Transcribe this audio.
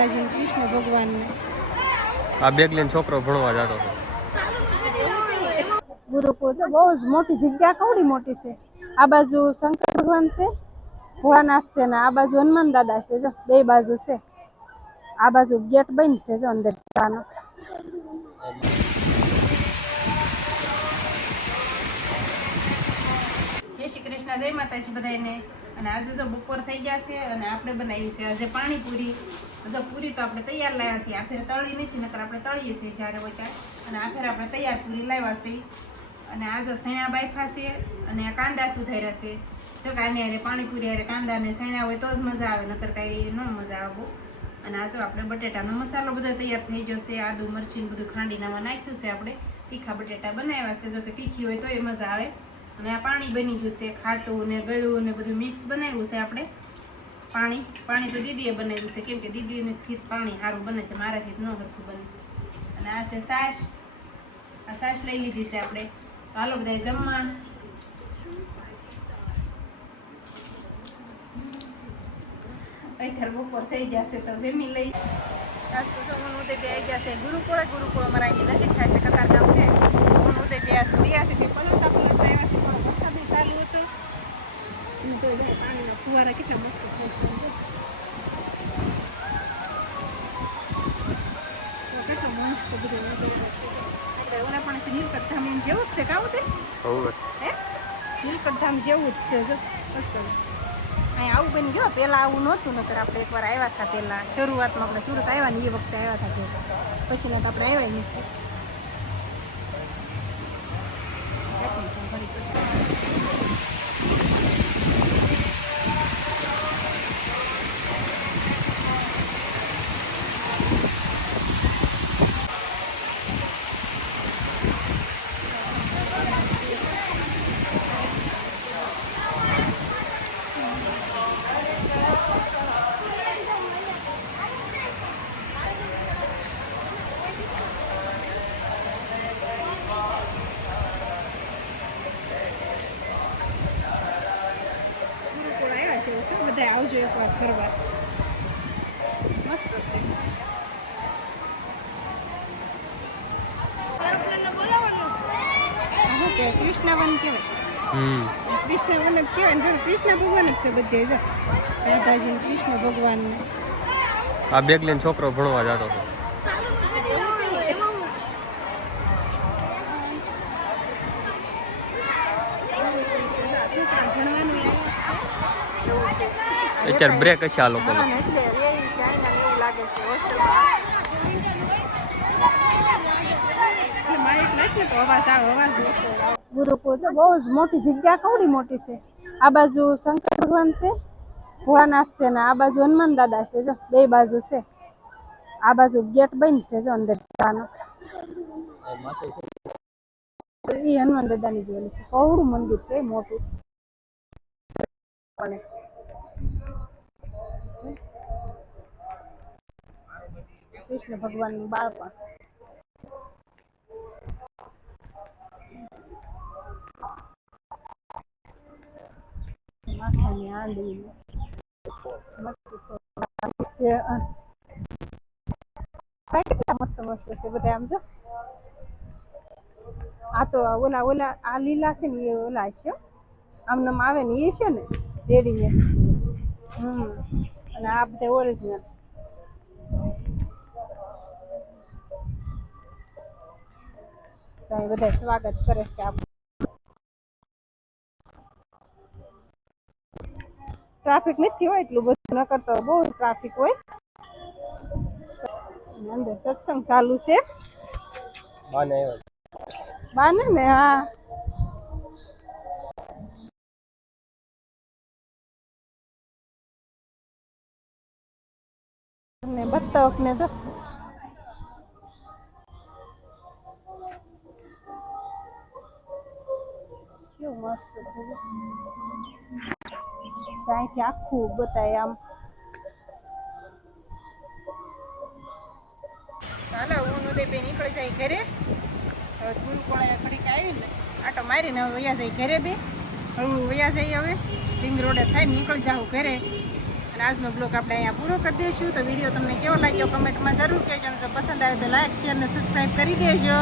રાધાજી કૃષ્ણ ભગવાન આ બેગ લઈને છોકરો ભણવા જતો હતો. ગુરુકુળ છે બહુ જ મોટી જગ્યા કવડી મોટી છે? આ બાજુ શંકર ભગવાન છે ભોળાનાથ છે ને આ બાજુ હનુમાન દાદા છે જો બે બાજુ છે. આ બાજુ ગેટ બંધ છે જો અંદર જવાનો. જય શ્રી કૃષ્ણ જય માતાજી બધાને અને આજે જો બપોર થઈ ગયા છે અને આપણે બનાવી છે આજે પાણીપુરી. જો પૂરી તો આપણે તૈયાર લાવ્યા છીએ. આ ફેર તળી નથી, નકર આપણે તળીએ છીએ જ્યારે હોય ત્યારે. અને આ ફેર આપણે તૈયાર પૂરી લાવ્યા છે અને આ જો સૈણા બાફા છે અને આ કાંદા સુધાર્યા છે. તો કે આની હારે પાણીપુરી હારે કાંદા ને સૈણા હોય તો જ મજા આવે, નકર કાંઈ ન મજા આવે. અને આ જો આપણે બટેટાનો મસાલો બધો તૈયાર થઈ ગયો છે, આદુ મરચી ને બધું ખાંડીનામાં નાખ્યું છે આપણે. તીખા બટેટા બનાવ્યા છે, જો કે તીખી હોય તો એ મજા આવે. અને આ પાણી બની ગયું છે, ખાટું ને ગળ્યું ને બધું મિક્સ બનાવ્યું છે આપણે. પાણી પાણી તો દીદીએ બનાવ્યું છે. કેમ કે દીદીથી જ પાણી સારું બને છે. મારાથી ન સરખું બને. અને આ છે સાસ. આ સાસ લઈ લીધી છે આપણે. હાલો બધા જમવા. અત્યારે બપોર થઈ ગયા છે તો જમી લઈ આજ તો જમવાનું ઉદય ગયા છે. ગુરુકુળ ગુરુકુળ અમારા અહીંથી નજીક થાય છે, કતાર છે. જમવાનું ઉદય બે છે. આવ્યા છે. પણ વરસાદ હતો. તો પાણીના ફુવારા કેટલા મસ્ત આપણે ઓલા છે નીલકંઠ એમ જેવું જ છે કાવું તે? હે? નીલકંઠ જેવું જ છે જો. મસ્ત અહીં આવું બની ગયો. પહેલાં આવું નહોતું નતર આપણે એકવાર આવ્યા હતા પહેલાં શરૂઆતમાં આપણે સુરત આવ્યા ને એ વખતે આવ્યા હતા પછી ના તો આપણે આવ્યા નથી ગુરુકુળ આવ્યા છે શું બધા આવજો એકવાર ફરવા મસ્ત છે કૃષ્ણવન કહેવાય કૃષ્ણવન જ કહેવાય જો કૃષ્ણ ભગવાન જ છે બધે રાધાજી કૃષ્ણ ભગવાન આ બેગ લઈને છોકરો ભણવા જતો હતો અત્યારે બ્રેક હશે આ લોકોનો. ગુરુકુળ છે બહુ જ મોટી જગ્યા, કવડી મોટી છે? આ બાજુ શંકર ભગવાન છે, ભોળાનાથ છે ને આ બાજુ હનુમાન દાદા છે, જો, બે બાજુ છે. આ બાજુ ગેટ બંધ છે, જો, અંદર જવાનો. એ હનુમાન દાદાની જોયેલી છે, કવડું મંદિર છે મોટું. કૃષ્ણ ભગવાનનું બાળપણ. માથાની કેટલા મસ્ત મસ્ત છે બધા આમ જો. આ તો ઓલા ઓલા આ લીલા છે ને એ ઓલા છે આમ નામ આવે ને એ છે ને, રેડીમેડ. હમ. અને આ બધા ઓરિજિનલ. તો અહીં બધા સ્વાગત કરે છે ટ્રાફિક નથી હોય એટલું બધું ન કરતો બહુ ટ્રાફિક હોય. અંદર સત્સંગ ચાલુ છે. બાને ને હા. બતક ને જો કેવું મસ્ત છે જો. ત્યાંથી આખું બતાય આમ હાલો હું ઉદયભાઈ નીકળી જાય ઘરે. હવે ગુરુકુળે ઘડીક આવીને આટો મારીને હવે વયા જાય ઘરે બે. હળવું વયા જાય હવે. રિંગ રોડે થઈને નીકળી જાઉં ઘરે. અને આજનો બ્લોગ આપણે અહીંયા પૂરો કરી દઈશું. તો વીડિયો તમને કેવો લાગ્યો કમેન્ટમાં જરૂર કહેજો. અને જો પસંદ આવે તો લાઈક શેર અને સબસ્ક્રાઈબ કરી દેજો.